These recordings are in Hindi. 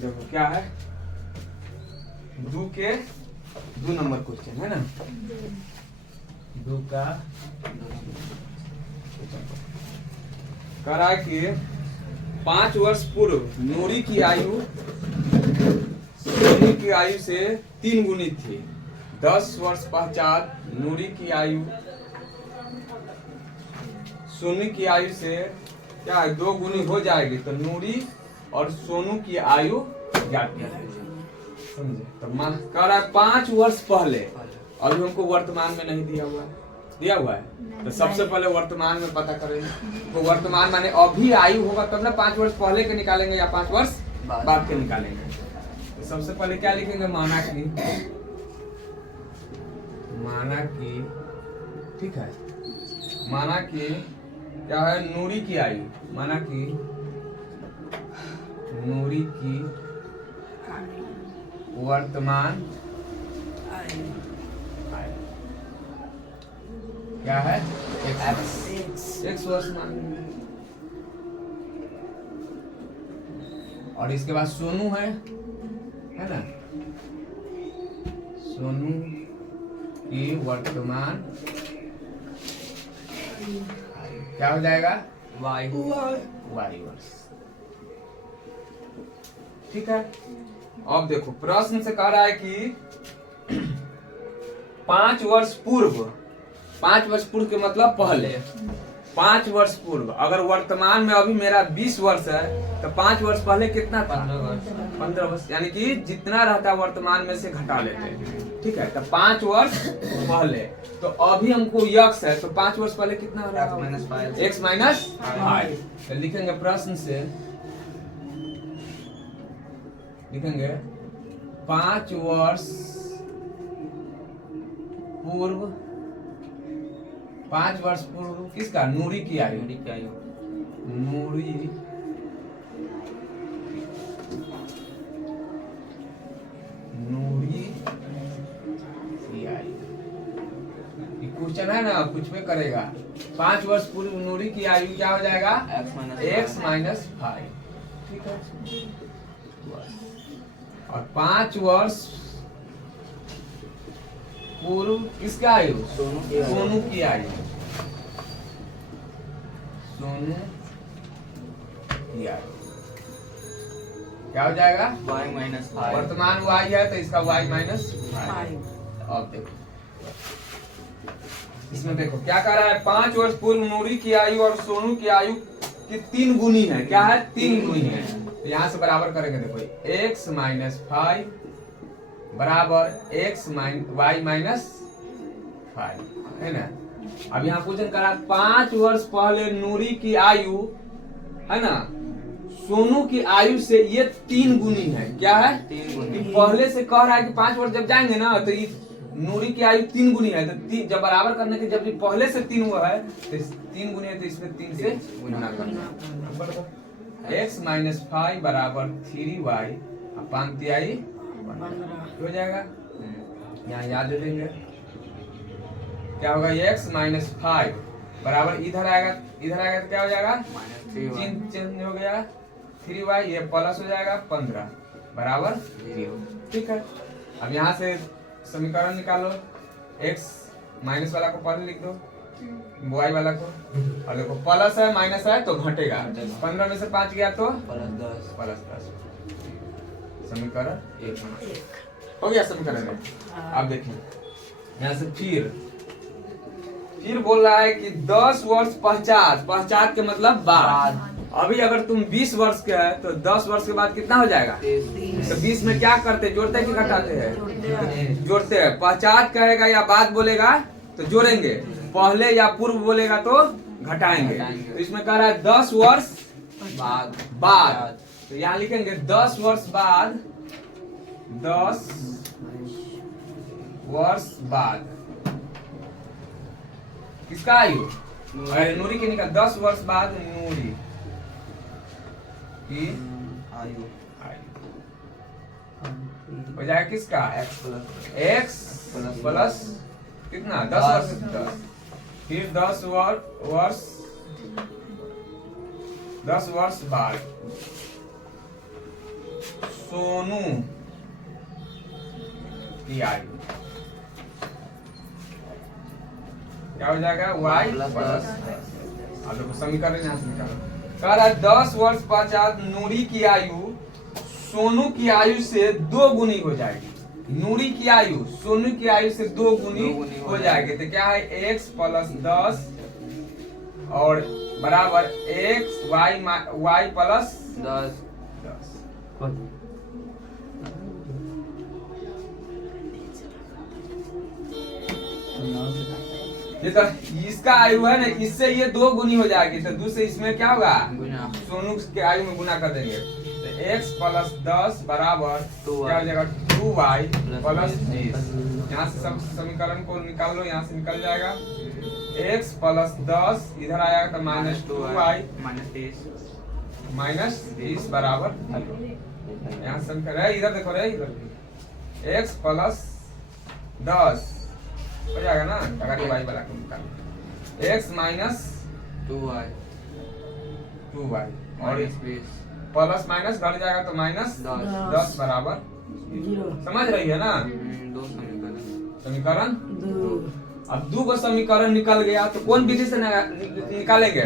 देखो क्या है, 2 के 2 नंबर क्वेश्चन है ना, 2 का करा कि 5 वर्ष पूर्व नूरी की आयु सोनी की आयु से 3 गुनी थी। 10 वर्ष पश्चात नूरी की आयु सोनी की आयु से क्या है 2 गुनी हो जाएगी, तो नूरी और सोनू की आयु ज्ञात की जाएगी। समझे? तो कह रहा है 5 वर्ष पहले, अभी हमको वर्तमान में नहीं दिया हुआ है, दिया हुआ है तो सबसे पहले वर्तमान में पता करेंगे। तो वर्तमान माने अभी आयु होगा तब ना 5 वर्ष पहले के निकालेंगे या 5 वर्ष बाद के निकालेंगे। तो सबसे पहले क्या लिखेंगे, माना कि ठीक है, माना कि क्या है नूरी की आयु, माना कि नूरी की वर्तमान आयु क्या है, x वर्ष मान लेंगे। और इसके बाद सोनू है ना, सोनू की वर्तमान क्या हो जाएगा, y वर्ष। ठीक है, अब देखो प्रश्न से कह रहा है कि 5 वर्ष पूर्व, 5 वर्ष पूर्व के मतलब पहले, 5 वर्ष पूर्व, अगर वर्तमान में अभी मेरा 20 वर्ष है तो 5 वर्ष पहले कितना था, 15 वर्ष, यानी कि जितना रहता है वर्तमान में से घटा लेते हैं। ठीक है, तो 5 वर्ष पहले, तो अभी हमको यक्स है तो 5 वर्ष पहले कितना हो रहा है, x माइनस 5। तो लिखेंगे प्रश्न से, लिखेंगे 5 वर्ष पूर्व, 5 वर्ष पूर्व किसका, नूरी की आयु, नूरी की आयु क्वेश्चन है ना, कुछ भी करेगा। 5 वर्ष पूर्व नूरी की आयु क्या हो जाएगा, x माइनस 5। ठीक है, और 5 वर्ष पूर्व किसका आयु, सोनू की आयु, सोनू की आयु। क्या हो जाएगा, y माइनस 5। वर्तमान y है तो इसका y माइनस 5। अब देखो इसमें, देखो क्या कह रहा है, 5 वर्ष पूर्व नूरी की आयु और सोनू की आयु की 3 गुनी है। क्या है, 3 गुनी है। तो यहाँ से बराबर करेंगे, देखो x माइनस 5 बराबर y माइनस 5 है ना। अब यहाँ क्वेश्चन करा 5 वर्ष पहले नूरी की आयु है ना सोनू की आयु से ये 3 गुनी है। क्या है, 3 गुनी। पहले से कह रहा है कि 5 वर्ष जब जाएंगे ना तो ये नूरी की आयु 3 गुनी है, तो जब बराबर करने के जब पहले से 3 हुआ है तो 3 गुनी है, तो इसमें 3 से गुना करना। x माइनस 5 बराबर 3y अपान तिहाई हो जाएगा। यहाँ याद रखेंगे क्या होगा, x माइनस 5 बराबर इधर आएगा तो क्या हो जाएगा, चिन्ह चेंज हो गया 3y, ये प्लस हो जाएगा 15 बराबर 0। ठीक है, अब यहाँ से समीकरण निकालो, x माइनस वाला को पहले लिख दो, y वाला को, और देखो प्लस है माइनस है तो घटेगा, 15 में से 5 गया तो प्लस 10। समीकरण 1 हो गया। समीकरण में अब देखिए यहाँ से फिर बोल रहा है कि 10 वर्ष पश्चात के मतलब बाद। अभी अगर तुम 20 वर्ष के है तो 10 वर्ष के बाद कितना हो जाएगा, तो 20 में क्या करते, जोड़ते कि घटाते हैं, जोड़ते हैं। पश्चात कहेगा या बाद बोलेगा तो जोड़ेंगे, पहले या पूर्व बोलेगा तो घटाएंगे। तो इसमें कह रहा है 10 वर्ष बाद, तो यहाँ लिखेंगे 10 वर्ष बाद, 10 वर्ष बाद किसका आयु, नूरी की निकाल, 10 वर्ष बाद नूरी की आयु हो जाएगा किसका, x प्लस कितना 10 वर्ष, 10 फिर 10 वर्ष बाद सोनू की आयु क्या हो जाएगा y प्लस। अब देखो समीकरण यहाँ से निकालो। कह रहा है 10 वर्ष पश्चात नूरी की आयु सोनू की आयु से 2 गुनी हो जाएगी। नूरी की आयु सोनू की आयु से 2 गुनी हो जाएगी। तो क्या है x प्लस 10 और बराबर x y प्लस 10। ये तो इसका आयु है ना, इससे ये 2 गुनी हो जाएगी। तो 2 से इसमें क्या होगा सोनू के आयु में गुना कर देंगे। तो x प्लस 10 बराबर क्या हो जाएगा 2y प्लस 20। यहाँ से सब समीकरण को निकाल लो, यहाँ से निकल जाएगा x प्लस 10 इधर आएगा तो माइनस 2y माइनस 20 बराबर। यहाँ समीकरण इधर देखो रे, इधर x प्लस 10 हो जाएगा ना, अगर y वाला को निकाल x माइनस 2y और प्लस माइनस घट जाएगा तो माइनस 10 बराबर 0। समझ रही है ना। दो समीकरण अब 2 समीकरण निकल गया तो कौन विधि से निकालेंगे?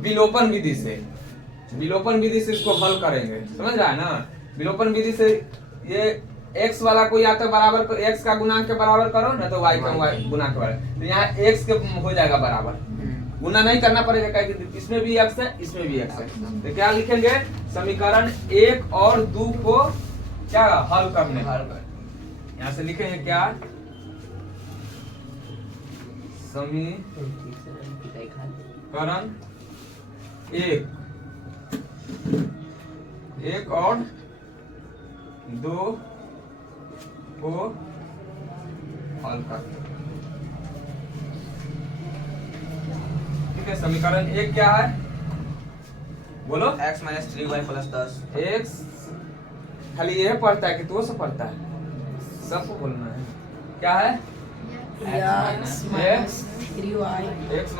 विलोपन विधि से। विलोपन विधि से इसको हल करेंगे, समझ रहा है ना। विलोपन विधि से ये x वाला को या तो बराबर को x का गुणांक के बराबर करो ना तो y का गुणांक के बराबर। तो यहाँ x के हो जाएगा बराबर, गुना नहीं करना पड़ेगा क्योंकि इसमें भी x है इसमें भी x है। तो क्या लिखेंगे समीकरण 1 और 2 को क्या हल करने। यहाँ से लिखेंगे क्या समीकरण 1 और 2 को हल करते। ठीक है, समीकरण 1 क्या है बोलो? x minus 3y plus 10। x खाली यह पढ़ता है कि तो से पढ़ता है? सबको बोलना है। क्या है? x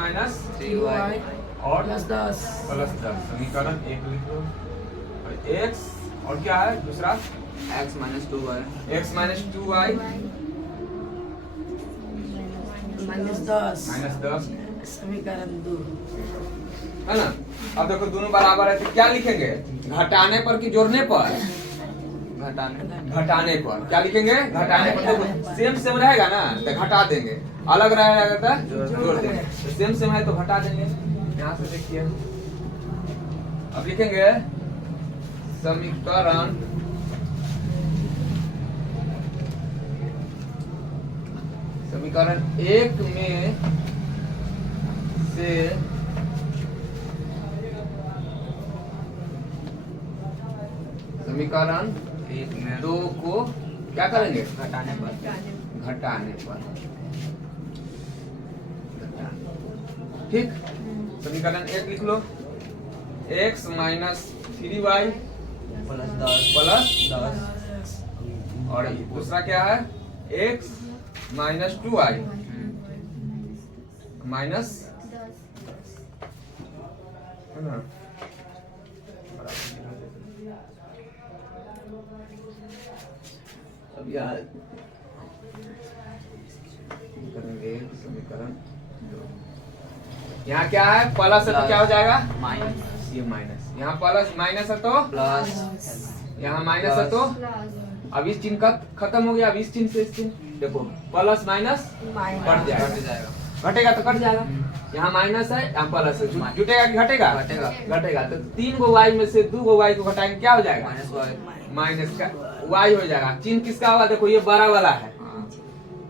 माइनस 3y और प्लस 10। समीकरण 1 लिख लो। x और क्या है दूसरा? x माइनस 2y माइनस 10 समीकरण 2 है ना। अब देखो दोनों बराबर है तो क्या लिखेंगे? घटाने पर कि जोड़ने पर? घटाने पर। क्या लिखेंगे? घटाने पर। देखो सेम रहेगा ना तो घटा देंगे, अलग रहेगा तो जोड़ देंगे। तो सेम है तो घटा देंगे। यहाँ से देखिए अब लिखेंगे समीकरण समीकरण 1 में से समीकरण 2 को क्या करेंगे? घटाने पर। ठीक, समीकरण 1 लिख लो। x माइनस 3y प्लस 10 और दूसरा क्या है? x माइनस 2y माइनस है ना। अब यहाँ करेंगे समीकरण 2। यहाँ क्या है? प्लस है तो क्या हो जाएगा? माइनस। ये माइनस, यहाँ प्लस माइनस है तो प्लस, यहाँ माइनस है तो अब इस चिन्ह का खत्म हो गया। अब इस चिन्ह से इस चिन्ह देखो प्लस माइनस कट जाएगा, घटेगा तो कट जाएगा। यहाँ माइनस है यहाँ प्लस है, जुटेगा कि घटेगा? घटेगा। तो 3 गो y में से 2 गो y को घटाएंगे क्या हो जाएगा? माइनस का y हो जाएगा। चिन्ह किसका होगा? देखो ये बड़ा वाला है,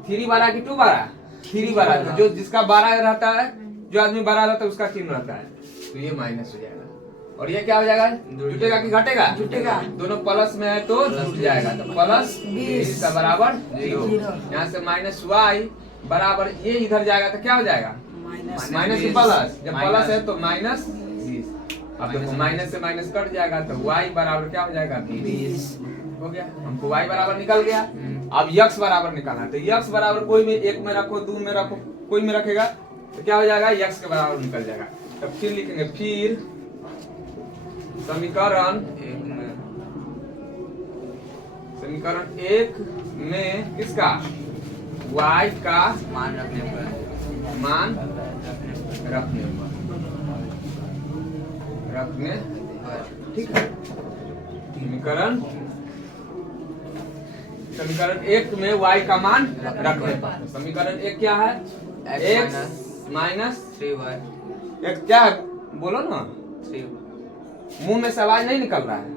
3 बड़ा कि 2 बड़ा? 3 बड़ा। तो जो जिसका बड़ा रहता है, जो आदमी बड़ा रहता है उसका चिन्ह रहता है, तो ये माइनस हो जाएगा। और ये क्या हो जाएगा? जुटेगा कि घटेगा? जुटेगा। दोनों प्लस में है तो जुट जाएगा। तो प्लस 20 का बराबर 0। यहाँ से माइनस y बराबर ये इधर जाएगा तो क्या हो जाएगा? माइनस की प्लस। जब प्लस है तो माइनस 20। अब देखो माइनस से माइनस कट जाएगा तो y बराबर क्या हो जाएगा? 20 हो गया। हमको y बराबर निकल गया। अब x बराबर निकालना, तो x बराबर कोई में 1 में रखो, 2 में रखो, कोई में रखेगा तो क्या हो जाएगा? x के बराबर निकल जाएगा। तो फिर लिखेंगे, फिर समीकरण समीकरण 1 में किसका y का मान रखने पर मान रखने रखने पर ठीक है। समीकरण 1 में y का मान रखने पर समीकरण 1 क्या है x माइनस 3y एक क्या है बोलो ना, 3 मुंह में से आवाज नहीं निकल रहा है,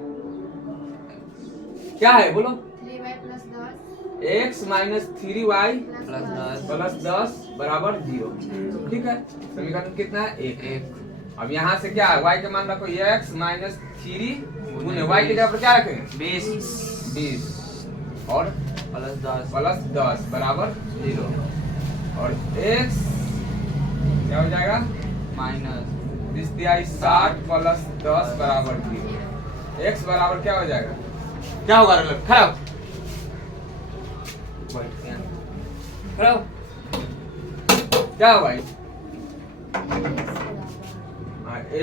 क्या है बोलो। 3y plus 10 x minus 3y plus 10 plus 10 बराबर 0। ठीक है, समीकरण कितना है 1। अब यहाँ से क्या है y के मान रखो x माइनस 3 गुने y की जगह पर क्या रखेंगे 20 और प्लस 10 बराबर 0 और x क्या हो जाएगा माइनस 60 प्लस 10 बराबर 0। x बराबर क्या हो जाएगा, क्या होगा खड़ा हो। खड़ा हो। क्या होगा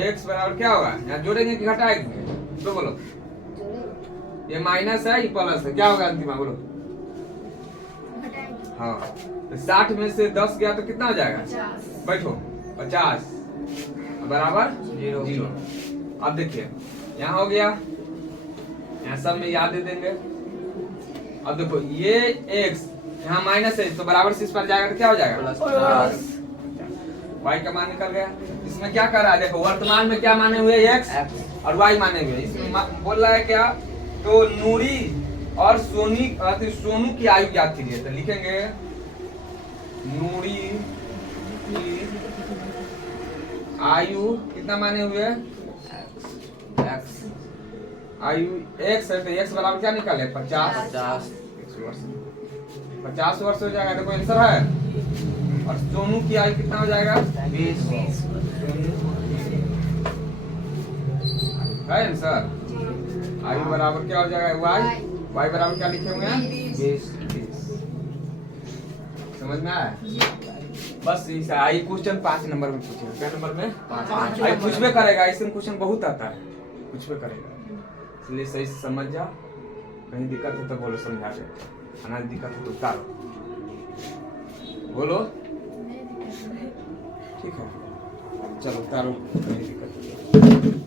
x बराबर क्या होगा, यहाँ जोड़ेंगे कि घटाएंगे तो बोलो। ये माइनस है ये प्लस है, क्या होगा अंतिम बोलो। हाँ तो 60 में से 10 गया तो कितना हो जाएगा, बैठो 50 बराबर 0। अब देखिए यहाँ हो गया, यहाँ सब में याद दे देंगे। अब देखो ये x यहाँ माइनस है तो बराबर से इस पर जाएगा तो क्या हो जाएगा प्लस y का मान निकल गया। इसमें क्या कर रहा है देखो, वर्तमान में क्या माने हुए x और y माने हुए। इसमें बोल रहा है क्या, तो नूरी और सोनू की आयु ज्ञात कीजिए। तो लिखेंगे नूरी की आयु कितना माने हुए x आयु x है तो x बराबर क्या निकाले 50 50 वर्ष हो जाएगा। देखो आंसर है। और सोनू की आयु कितना हो जाएगा 20 है आंसर। आयु बराबर क्या हो जाएगा y बराबर क्या लिखे हुए हैं 20। समझ में आया। बस इसे आई क्वेश्चन 5 नंबर में पूछेगा। क्या नंबर में 5 आई कुछ भी करेगा, इसमें क्वेश्चन बहुत आता है, कुछ भी करेगा, इसलिए सही से समझ जा। कहीं दिक्कत है तो बोलो समझा दे, अनाज दिक्कत है तो उतारो बोलो। ठीक है चलो उतारो, कहीं दिक्कत है।